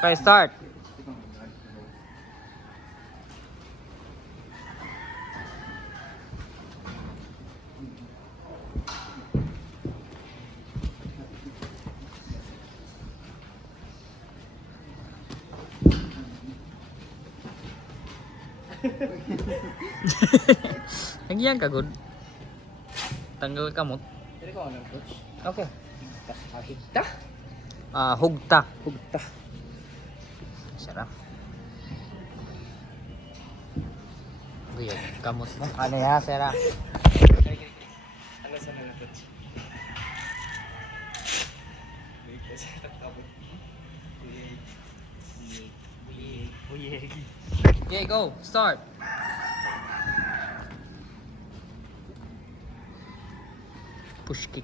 Okay, start. Nagyan ka good. Tanggal kamot. Pero ko ano, coach? Okay. Higta? Hugta. Hugta. Sarap. Guyog, kamot mo. Ano ya, sarap. Ano sa mga coach? Wait, kasi takabot. Uyeg. Okay, go. Start. Push kick.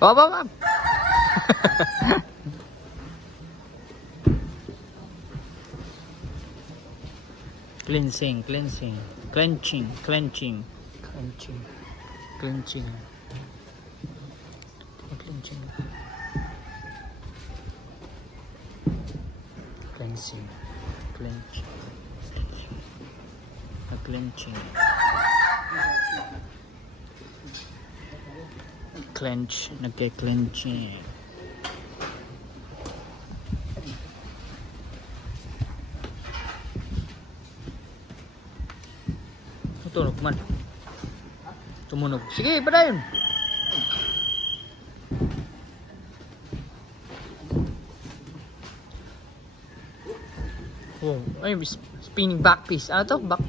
Oh, ma'am. Cleansing, cleansing, clenching, clenching, clenching, clenching, clenching, cleansing, clenching, clenching, clench, nagke-clenching. Tunog man. Tumunog. Sige, padayon. Wow, ay spinning back piece. Ano to? Back.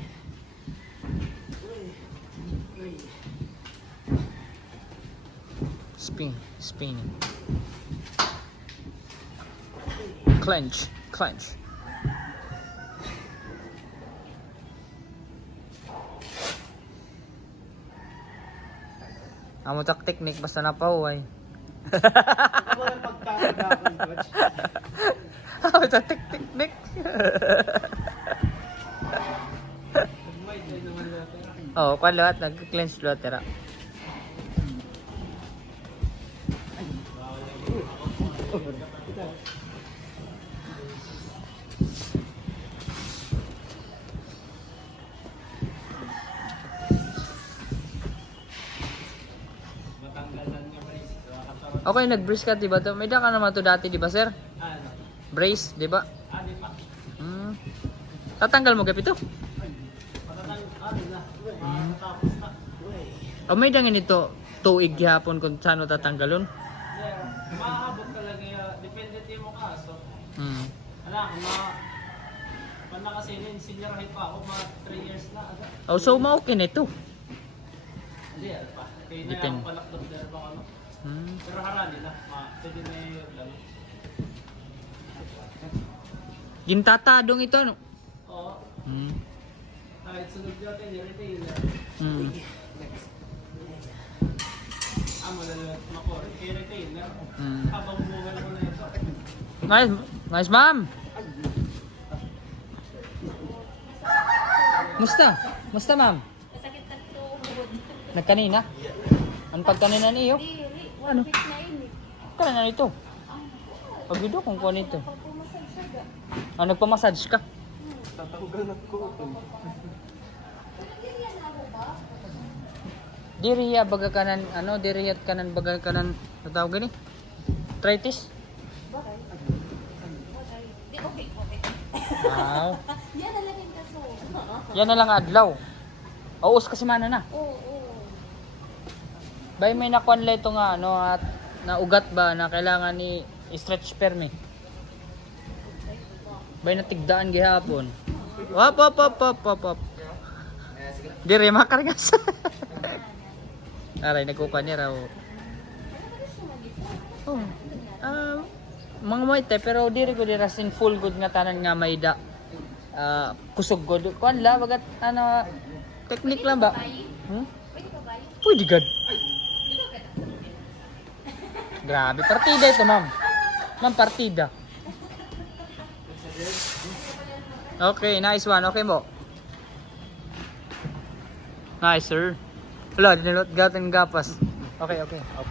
Spinning. Clench, clench. Amo tak technique basta napahuway. Ako lang pagkakadakon, coach. Amo tak technique. May tayo naman lahat. Oh, kwan lahat nag-clench lahat tira. Matanggalan niya pa rin. Okay, nag-brace ka, diba? May da ka naman to dati, diba, sir? Ano? Brace, diba? Di pa. Tatanggal mo gapito? Matatang, na. Matapos na. O may dangin ito, tuig hapon kung saan tatanggalon? Maabot talaga yung depende mo ka. So, anak, Pana kasi senior high pa ako, mga 3 years na. Oh, so ma-okay na ito. Hindi, ano pa. Kaya na Depende. ako palakdog dahil ba ano. Pero harani na, pwede na yung lalo. Gintatadong ito, ano? Oo. Hmm. Kahit sunod natin, i-retailer. Next. Malalat makor. I-retailer. Habang buhay mo na ito. Nice, nice, ma'am. Musta, ma'am? Masakit na tuhod. Nagkanina? Ano pagkanina niyo? Dili, Ano? 1 week na ini. Kaya na ito. Pag-ido kung kuha nito. Pagpumasag siya. Nagpamassage ka? Tatanggal na ko. Diriya baga kanan ano, diriyat kanan baga kanan tawag gani? Arthritis. Bagay. Bagay. Di, okay, okay. Wow. Yan na lang yung kaso. Yan na lang adlaw. Uus kasi mana na. Oo, oo. Bay may nakuan la ito nga ano at naugat ba na kailangan ni stretch perme. Bay natigdaan gihapon. Wap wap wap wap wap wap. Dire makargas. Aray nagkukuha niya raw. Oh. Mga mo ite pero diri ko dira sin full good nga tanan nga may da. Kusog god. Kuan la bagat ano technique lang ba? Hmm? Pwede pa ba yun? Pwede gad. Grabe, partida ito, ma'am. Ma'am, partida. Okay, nice one. Okay mo. Nice, sir. Wala, dinulot gatin gapas. Okay, okay. Okay.